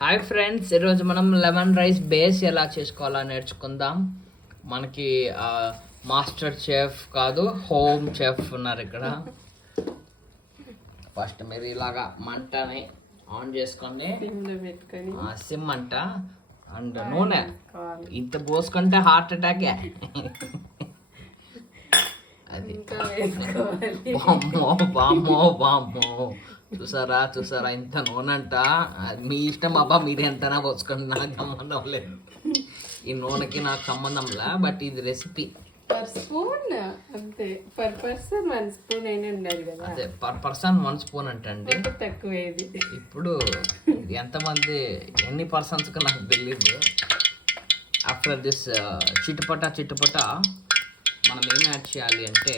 Hi friends, ఈరోజు మనం lemon rice base ఎలా చేసుకోవాలో నేర్చుకుందాం. మనకి మాస్టర్ చెఫ్ కాదు, హోమ్ చెఫ్ ఉన్నారు ఇక్కడ. ఫస్ట్ మీరు ఇలాగా మంటని ఆన్ చేసుకోండి, సిమ్ మంట. అండ్ నూనె ఇంత పోసుకుంటే హార్ట్ అటాక్. అది బామ్మో బామ్మో బామ్మో, చూసారా ఇంత నూనె అంట. మీ ఇష్టం అబ్బా, మీరు ఎంతనా పోసుకోండి, నాకు సంబంధం లేదు. ఈ నూనెకి నాకు సంబంధం లే, బట్ ఇది రెసిపీ. పర్ స్పూన్ అంతే, పర్ పర్సన్ 1 స్పూన్ అయినా ఉండాలి కదా. అదే పర్ పర్సన్ 1 స్పూన్ అంటండి. తక్కువేది. ఇప్పుడు ఎంతమంది ఎన్ని పర్సన్స్కి నాకు తెలియదు. ఆఫ్టర్ దిస్ చిట్టుపట మనం ఏం యాడ్ చేయాలి అంటే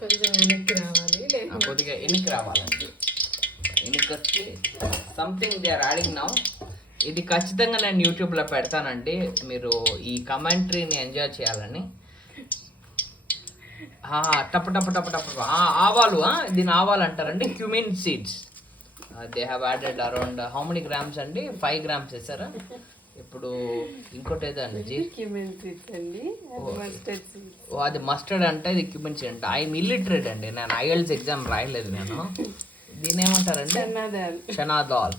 కొంచెం వెనక్కి రావాలి, కొద్దిగా ఎన్నికి రావాలండి. ఎన్నికి వచ్చి something they are adding now. ఇది ఖచ్చితంగా నేను యూట్యూబ్లో పెడతానండి, మీరు ఈ కమెంటరీని ఎంజాయ్ చేయాలని. టప్ టప్ టప్ టప్ ఆవాలు, దీని ఆవాలు అంటారండి, cumin seeds. They have added around how many grams అండి? 5 గ్రామ్స్ వేసారా? ఇప్పుడు ఇంకోటి ఏదో అండి, అది మస్టర్డ్ అంటే, ఇది క్యూమిన్ సీడ్ అంటే. ఐఎమ్ ఇల్లిటరేట్ అండి, నేను ఐఎల్స్ ఎగ్జామ్ రాయలేదు నేను. దీని ఏమంటారండి? Chana dal.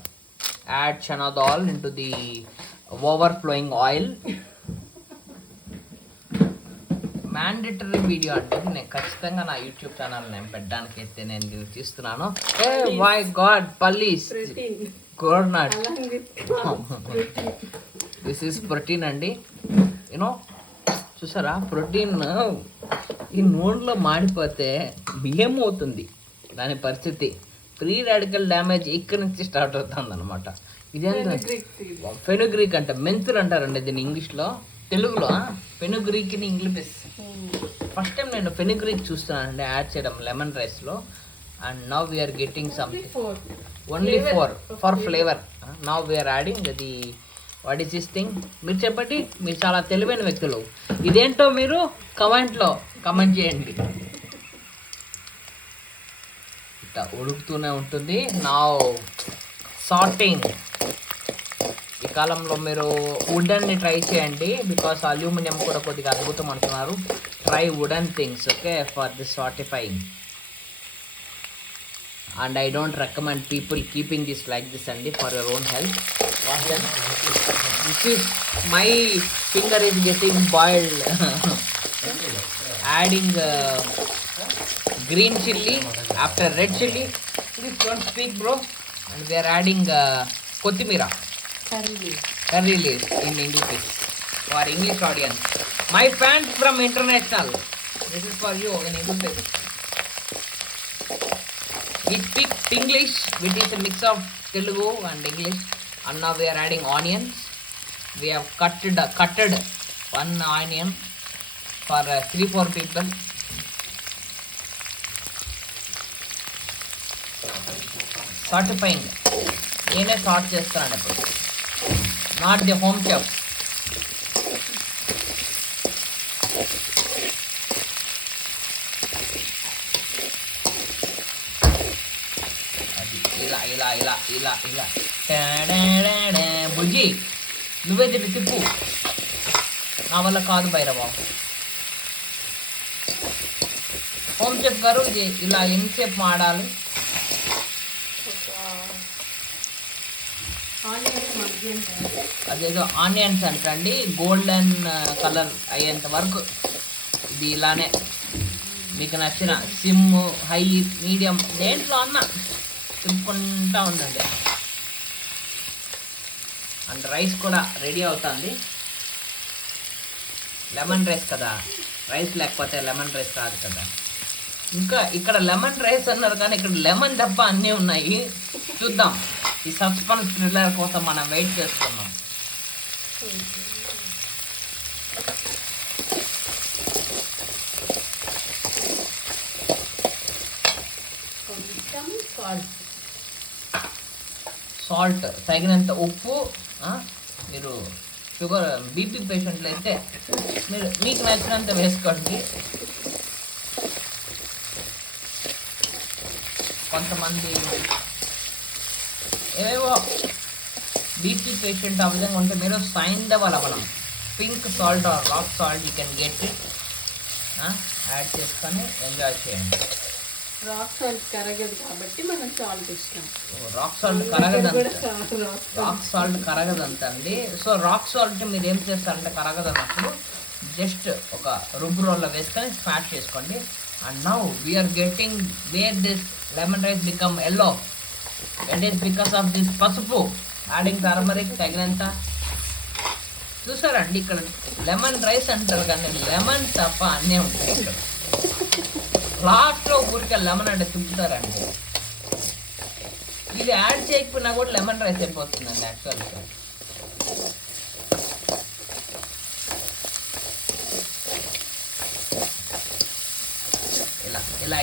Add chana dal into the overflowing oil. Mandatory video అంటే నేను ఖచ్చితంగా నా యూట్యూబ్ ఛానల్ నేను పెట్టడానికి అయితే నేను దీన్ని తీస్తున్నాను. ఏ మై గాడ్, పల్లీస్, కోర్నట్, దిస్ ఈస్ ప్రోటీన్ అండి. యూనో, చూసారా ప్రోటీన్ ఈ నూనెలో మాడిపోతే ఏమవుతుంది దాని పరిస్థితి? ఫ్రీ రాడికల్ డ్యామేజ్ ఇక్కడి నుంచి స్టార్ట్ అవుతుంది అనమాట. ఇదేంటి ఫెనుగ్రీక్ అంటే మెంతులు అంటారండి దీన్ని ఇంగ్లీష్లో. తెలుగులో ఫెనుగ్రీక్ని ఇంగ్లీష్ ఫస్ట్ టైం నేను ఫెనుగ్రీక్ చూస్తున్నానండి యాడ్ చేయడం లెమన్ రైస్లో. And now we're getting something only for flavour. Now we're adding the what is this thing. మీరు చెప్పండి, మీరు చాలా తెలివైన వ్యక్తులు. ఇదేంటో మీరు కమెంట్లో కమెంట్ చేయండి. ఇట్లా ఉడుకుతూనే ఉంటుంది. నా సార్టింగ్. ఈ కాలంలో మీరు వుడన్ని ట్రై చేయండి, బికాస్ అల్యూమినియం కూడా కొద్దిగా అద్భుతం అంటున్నారు. Try wooden things, okay, for this sortifying. And I don't recommend people keeping this like this అండి, for your own health. This is my finger is getting boiled. Adding green chilli after red chilli. Please don't speak, bro. And we are adding kothimira, curry leaves in English for English audience. My fans from international, this is for you in English. We speak English, which is a mix of Telugu and English. And now we are adding onions. We have cutted 1 onion for 3-4 people. సార్టిఫైయింగ్ నేనే sort చేస్తాను ఇప్పుడు, not the home chef. అది ఇలా ఇలా ఇలా ఇలా ఇలా. బుజ్జి, నువ్వే తిప్పు, నా వల్ల కాదు భైరవా. హోమ్ చెఫ్ గారు, ఇది ఇలా ఎంతసేపు మాడాలి? అదేదో ఆనియన్స్ అంటండి, గోల్డెన్ కలర్ అయ్యేంత వరకు ఇది ఇలానే మీకు నచ్చిన సిమ్, హై, మీడియం దేంట్లో అన్నా తిప్పుకుంటూ ఉండండి. అండ్ రైస్ కూడా రెడీ అవుతుంది. లెమన్ రైస్ కదా, రైస్ లేకపోతే లెమన్ రైస్ కాదు కదా. ఇంకా ఇక్కడ లెమన్ రైస్ అన్నారు కానీ ఇక్కడ లెమన్ తప్ప అన్నీ ఉన్నాయి. చూద్దాం, ఈ సస్పెన్స్ థ్రిల్లర్ కోసం మనం వెయిట్ చేస్తున్నాం. సాల్ట్ తగినంత ఉప్పు. మీరు షుగర్ బీపీ పేషెంట్లు అయితే మీరు మీకు నచ్చినంత వేసుకోండి. కొంతమంది ఏవేవో బీపీ పేషెంట్ ఆ విధంగా ఉంటే మీరు సైంధవ లవణం pink salt or rock salt you can get it add చేసుకొని ఎంజాయ్ చేయండి. రాక్ సాల్ట్ కరగదు కాబట్టి మనం సాల్ట్ ఇస్తాం. రాక్ సాల్ట్ కరగదంట, రాక్ సాల్ట్ కరగదంట అండి. సో రాక్ సాల్ట్ మీరు ఏం చేస్తారంటే కరగదన్నప్పుడు జస్ట్ ఒక రుబ్బు రోల్లో వేసుకొని స్మాష్ చేసుకోండి. And now we're getting where this lemon rice become yellow. It is because of this పసుపు యాడింగ్ టర్మరిక్ తగినంత. చూసారండి ఇక్కడ లెమన్ రైస్ అంటారు కానీ లెమన్ తప్ప అన్నీ ఉంటాయి ఇక్కడ. లాస్ట్లో ఊరికే లెమన్ అంటే తిప్పుతారండి. ఇది యాడ్ చేయకపోయినా కూడా లెమన్ రైస్ అయిపోతుందండి యాక్చువల్గా.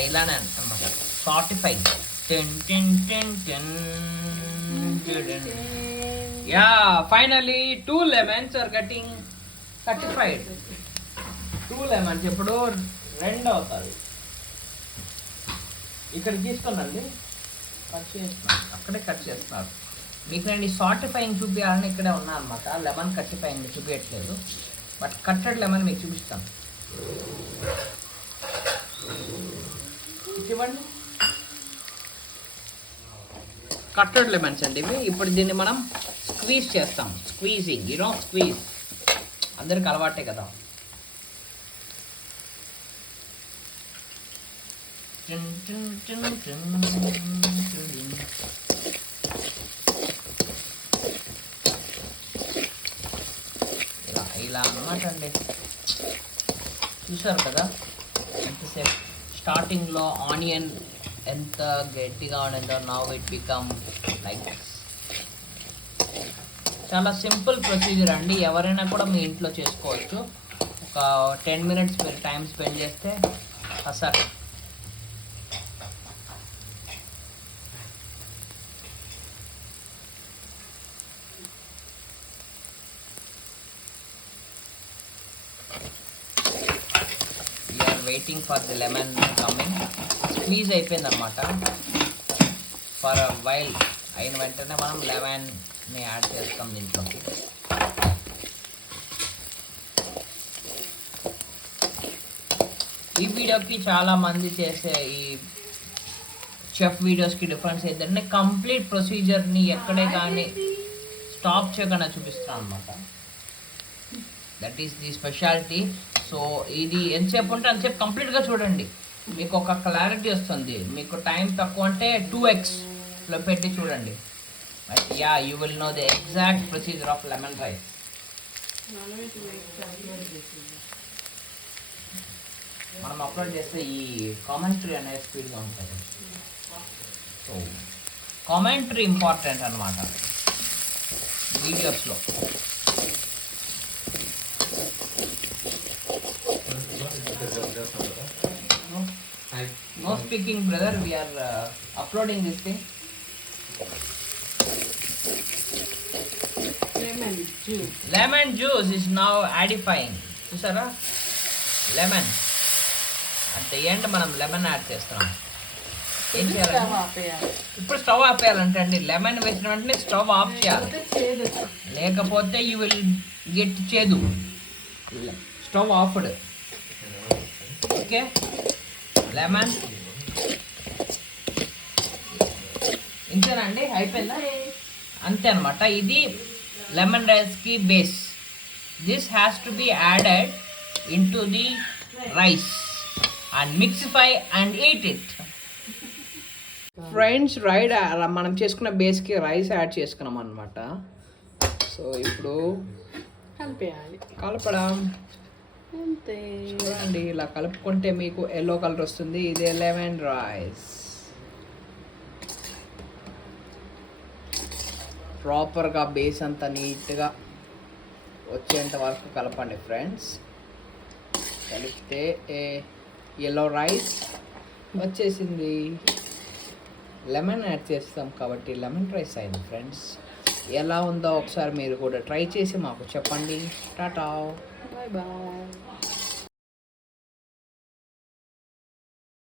ఇలానే అనమాట. 45 finally 2 lemons are getting 35. 2 lemons ఇప్పుడు 2 అవుతుంది. ఇక్కడ తీసుకోనండి, కట్ చేస్తున్నారు, అక్కడే కట్ చేస్తున్నారు. మీకు నేను సార్టిఫైయింగ్ చూపించాలని ఇక్కడే ఉన్నా అనమాట. లెమన్ కట్టిఫైయింగ్ చూపించట్లేదు, బట్ కట్టెడ్ లెమన్ మీకు చూపిస్తాను. ఇవ్వండి, కట్టెడ్ లెమన్స్ అండి ఇవి. ఇప్పుడు దీన్ని మనం స్క్వీజ్ చేస్తాం. స్క్వీజింగ్, స్క్వీజ్ అందరికి అలవాటే కదా. ఇలా అన్నమాట అండి. చూసారు కదా ఎంతసేపు. స్టార్టింగ్లో ఆనియన్ ఎంత గట్టిగా ఉండేదో నౌ ఇట్ బికమ్ లైక్. చాలా సింపుల్ ప్రొసీజర్ అండి, ఎవరైనా కూడా మీ ఇంట్లో చేసుకోవచ్చు. ఒక 10 minutes మీరు టైం స్పెండ్ చేస్తే అసలు. Waiting for the lemon coming. Squeeze అయిపోయింది అనమాట. ఫర్ అ వైల్ అయిన వెంటనే మనం లెమన్ని యాడ్ చేస్తాం దీంట్లోకి. ఈ వీడియోకి చాలామంది చేసే ఈ చెఫ్ వీడియోస్కి డిఫరెన్స్ ఏంటంటే కంప్లీట్ ప్రొసీజర్ని ఎక్కడే కానీ స్టాప్ చేయకుండా చూపిస్తాను అనమాట. That is the speciality. So ఇది ఎంతసేపు ఉంటే అంతసేపు కంప్లీట్గా చూడండి, మీకు ఒక క్లారిటీ వస్తుంది. మీకు టైం తక్కువ అంటే 2xలో పెట్టి చూడండి. But yeah you will know the exact procedure of lemon rice. మనం అప్లోడ్ చేస్తే ఈ కామెంటరీ అనేది స్పీడ్గా ఉంటుంది. సో కామెంటరీ ఇంపార్టెంట్ అనమాట వీడియోస్లో. No speaking, brother. We are uploading this thing. Lemon juice is now addifying. చూసారా లెమన్ అట్ ద ఎండ్ మనం లెమన్ యాడ్ చేస్తున్నాం. ఏం చేయాలి ఇప్పుడు? స్టవ్ ఆపేయాలంటే అండి, లెమన్ వేసిన వెంటనే స్టవ్ ఆఫ్ చేయాలి, లేకపోతే యూ విల్ గెట్ చేదు. Stove offed. ఓకే, లెమన్ ఇంతేనండి, అయిపోయిందా? అంతే అనమాట. ఇది లెమన్ రైస్కి base. This has to be added in to the rice and mixify and eat it. Friends, మనం చేసుకున్న బేస్కి రైస్ యాడ్ చేసుకున్నాం అనమాట. సో ఇప్పుడు కలపడం అంతే. చూడండి, ఇలా కలుపుకుంటే మీకు ఎల్లో కలర్ వస్తుంది. ఇదే లెమన్ రైస్. ప్రాపర్గా బేస్ అంతా నీట్గా వచ్చేంత వరకు కలపండి ఫ్రెండ్స్. కలిపితే ఎల్లో రైస్ వచ్చేసింది. లెమన్ యాడ్ చేస్తాం కాబట్టి లెమన్ రైస్ అయింది ఫ్రెండ్స్. ఎలా ఉందో ఒకసారి మీరు కూడా ట్రై చేసి మాకు చెప్పండి. Tata, bye bye.